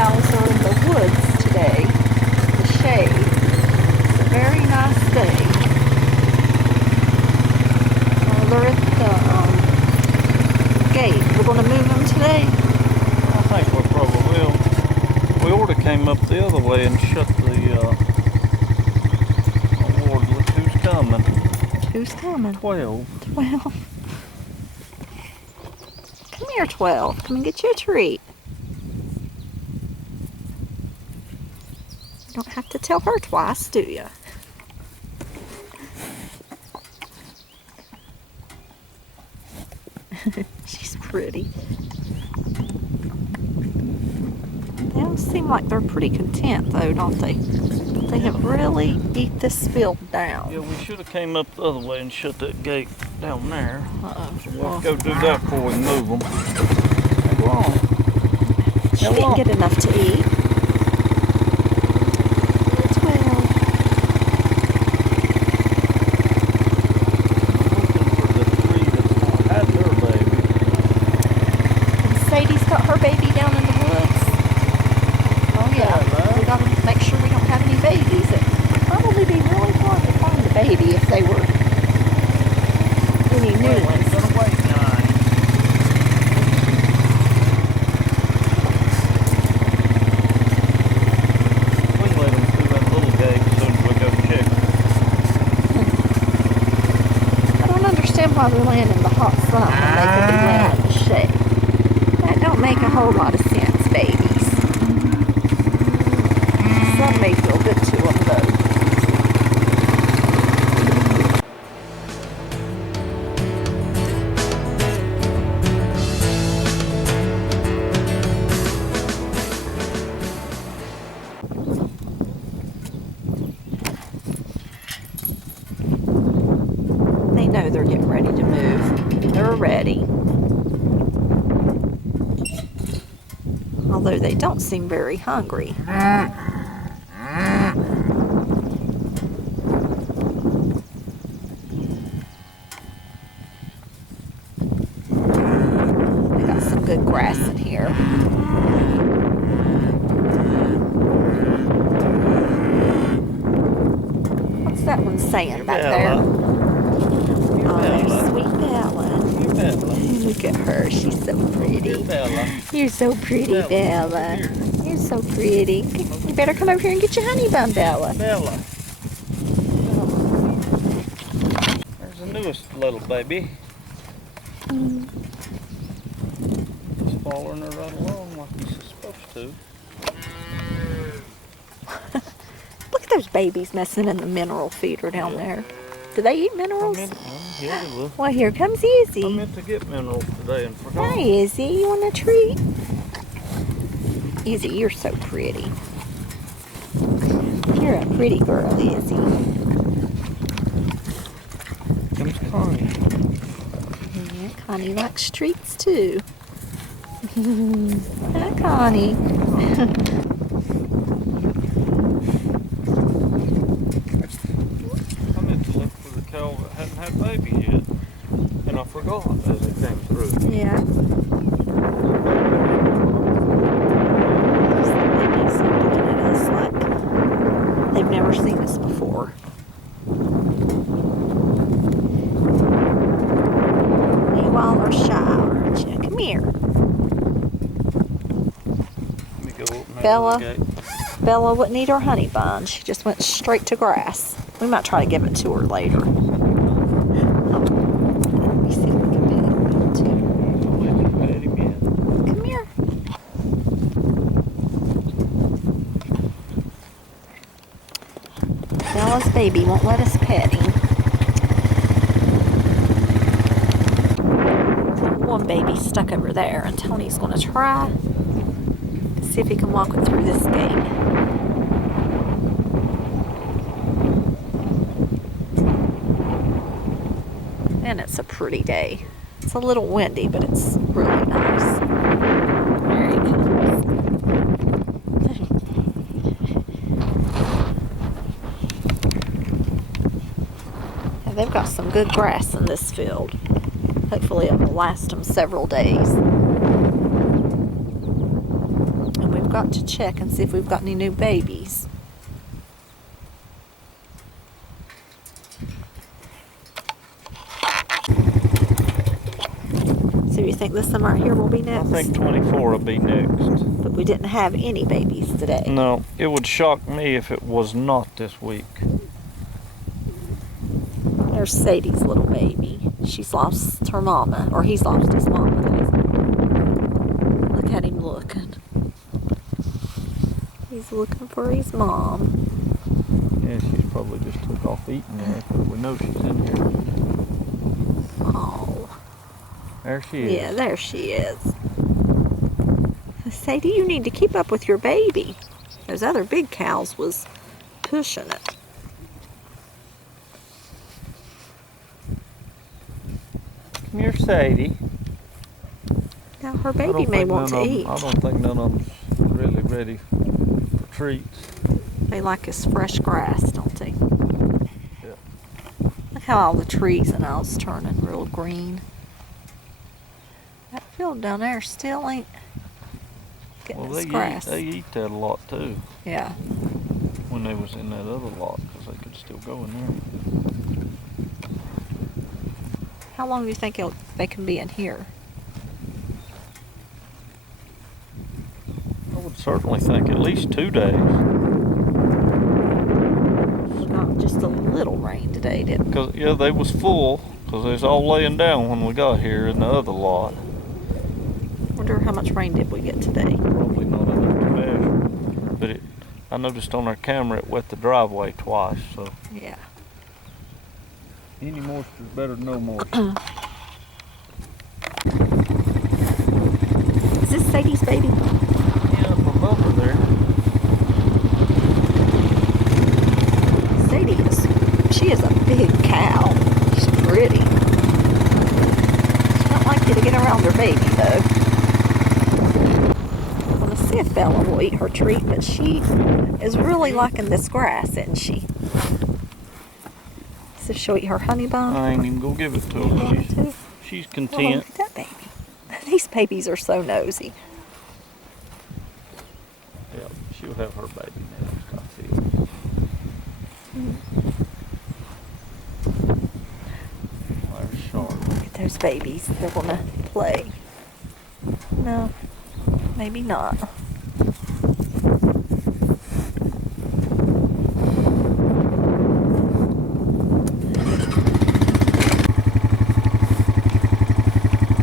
cows are in the woods today, the shade. It's a very nice day. They're at the gate. We're going to move them today. I think we probably will. We ought to came up the other way and shut the award. Look who's coming. Who's coming? 12. 12. Come here, 12. Come and get you a treat. You don't have to tell her twice, do you? She's pretty. They all seem like they're pretty content though, don't they? They have really beat this field down. Yeah, we should have came up the other way and shut that gate down there. Uh-oh. So we'll have to go do that before we move them. Go on. She didn't get enough to eat. Sadie's got her baby down in the woods. Oh yeah, we gotta make sure we don't have any babies. It would probably be really hard to find a baby if they were any new ones. We can let them through that little gate as soon as we go check. I don't understand why they're laying in the hot sun when they could be laying in the shade. Don't make a whole lot of sense, babies. Some may feel good to them, though. They know they're getting ready to move. They're ready. Although they don't seem very hungry. They got some good grass in here. What's that one saying back there? Oh, there's sweet Bella. Look at her, she's so pretty. You're so pretty, Bella. You're so pretty. You better come over here and get your honey bun, Bella. Bella. There's the newest little baby. He's following her right along like he's supposed to. Look at those babies messing in the mineral feeder down there. Do they eat minerals? Yeah, they will. Well, here comes Izzy. I meant to get minerals today and forgot. Hi, Izzy. You want a treat? Izzy, you're so pretty. You're a pretty girl, Izzy. Comes Connie. Yeah, Connie likes treats too. Hi, Connie. I meant to look for the cow that hadn't had babies yet. And I forgot as it came through. Yeah. Babies are looking at us like they've never seen us before. You all are shy, aren't you? Come here. Let me go open that Bella. little gate. Bella wouldn't eat her honey bun. She just went straight to grass. We might try to give it to her later. Let me see if we can pet him too. Come here. Bella's baby won't let us pet him. One baby's stuck over there, and Tony's going to try to see if he can walk it through this gate. And it's a pretty day. It's a little windy, but it's really nice. There he comes. And they've got some good grass in this field. Hopefully it will last them several days. And we've got forgot to check and see if we've got any new babies. So you think this one right here will be next? I think 24 will be next. But we didn't have any babies today. No, it would shock me if it was not this week. There's Sadie's little baby. She's lost her mama, or he's lost his mama. Look at him looking. He's looking for his mom. Yeah, she's probably just took off eating there, but we know she's in here. Oh. There she is. Yeah, there she is. Sadie, you need to keep up with your baby. Those other big cows was pushing it. Come here, Sadie. Now her baby may want to eat. I don't think none of them's really ready for treats. They like this fresh grass, don't they? Yeah. Look how all the trees and all's turning real green. That field down there still ain't getting this grass. They eat that a lot too. Yeah. When they was in that other lot, because they could still go in there. How long do you think they can be in here? I would certainly think at least 2 days. We got just a little rain today, didn't we? Cause yeah, they was full, because they was all laying down when we got here in the other lot. Wonder how much rain did we get today? Probably not enough to measure. But I noticed on our camera it wet the driveway twice, so. Yeah. Any moisture is better than no moisture. Is this Sadie's baby? Yeah, from over there. Sadie she is a big cow. She's pretty. She's not likely to get around her baby though. I want to see if Bella will eat her treat, but she is really liking this grass, isn't she? So she'll eat her honey bun. I ain't even gonna give it to her. She's Oh, content. look at that baby. These babies are so nosy. Yeah, she'll have her baby next, I feel. There's Charlotte. Look at those babies. They're going to play. No, maybe not.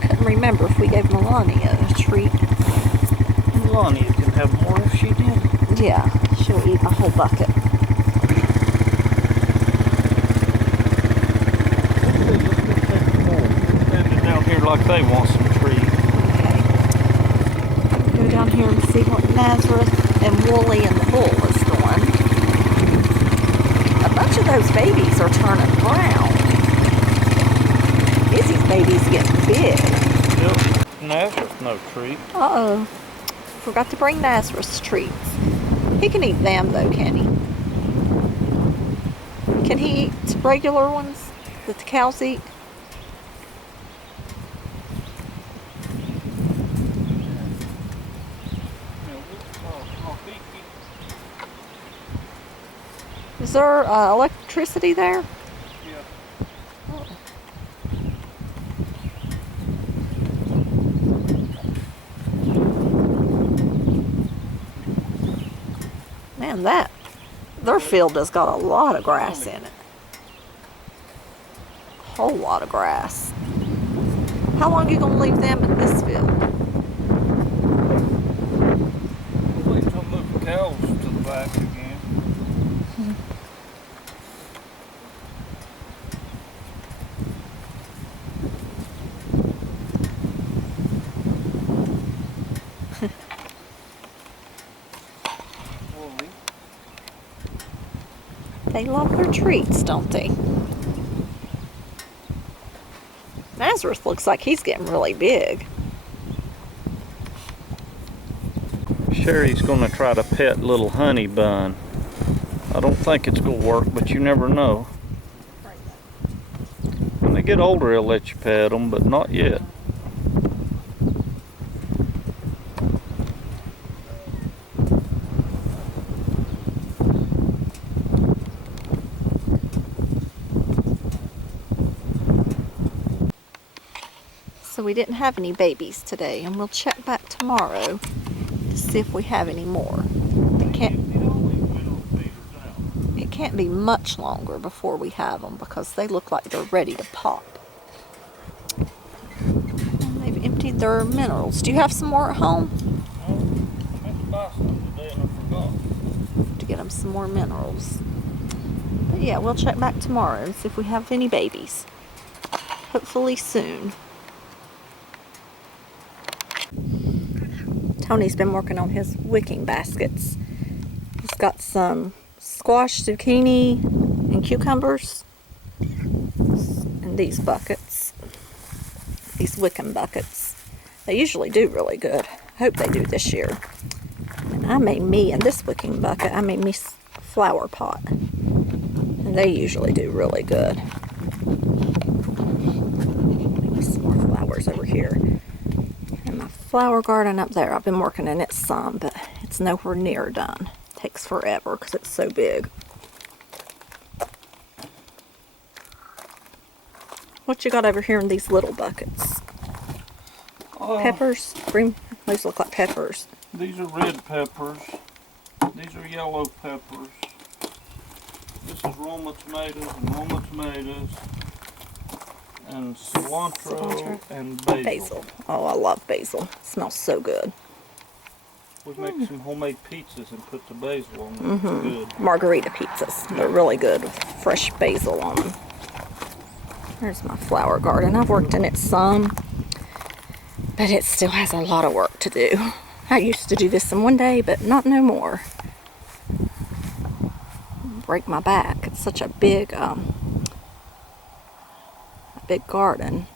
Couldn't remember if we gave Melania a treat. Melania can have more if she did. Yeah, she'll eat a whole bucket. Standing down here like they want some trees. Okay. Go down here and see what Nazareth and Wooly and the bull is doing. A bunch of those babies are turning brown. Izzy's baby's getting big. Yep. Nazareth no treat. Uh-oh. Forgot to bring Nazareth's treats. He can eat them though, can he? Can he eat regular ones that the cows eat? Is there electricity there? Yeah. Man, their field has got a lot of grass in it. A whole lot of grass. How long are you gonna leave them in this field? We'll wait till I move the calves to the back again. They love their treats, don't they? Nazareth looks like he's getting really big. Sherry's gonna try to pet little honey bun. I don't think it's gonna work, but you never know. When they get older, he'll let you pet them, but not yet. we didn't have any babies today, and we'll check back tomorrow to see if we have any more. It can't be much longer before we have them because they look like they're ready to pop. And they've emptied their minerals. Do you have some more at home? I meant to buy some today and I forgot. To get them some more minerals. But yeah, we'll check back tomorrow and see if we have any babies. Hopefully soon. Tony's been working on his wicking baskets. He's got some squash, zucchini, and cucumbers in these buckets. These wicking buckets. They usually do really good. I hope they do this year. And I made me, in this wicking bucket, I made me a flower pot. And they usually do really good. Maybe some more flowers over here. And my flower garden up there, I've been working in it some, but it's nowhere near done. It takes forever because it's so big. What you got over here in these little buckets? Peppers? Green? Those look like peppers. These are red peppers. These are yellow peppers. This is Roma tomatoes and Roma tomatoes. And cilantro and basil. Basil. Oh, I love basil. It smells so good. We make some homemade pizzas and put the basil on them. It's good. Margarita pizzas. They're really good with fresh basil on them. There's my flower garden. I've worked in it some, but it still has a lot of work to do. I used to do this in one day, but not no more. Break my back. It's such a big garden.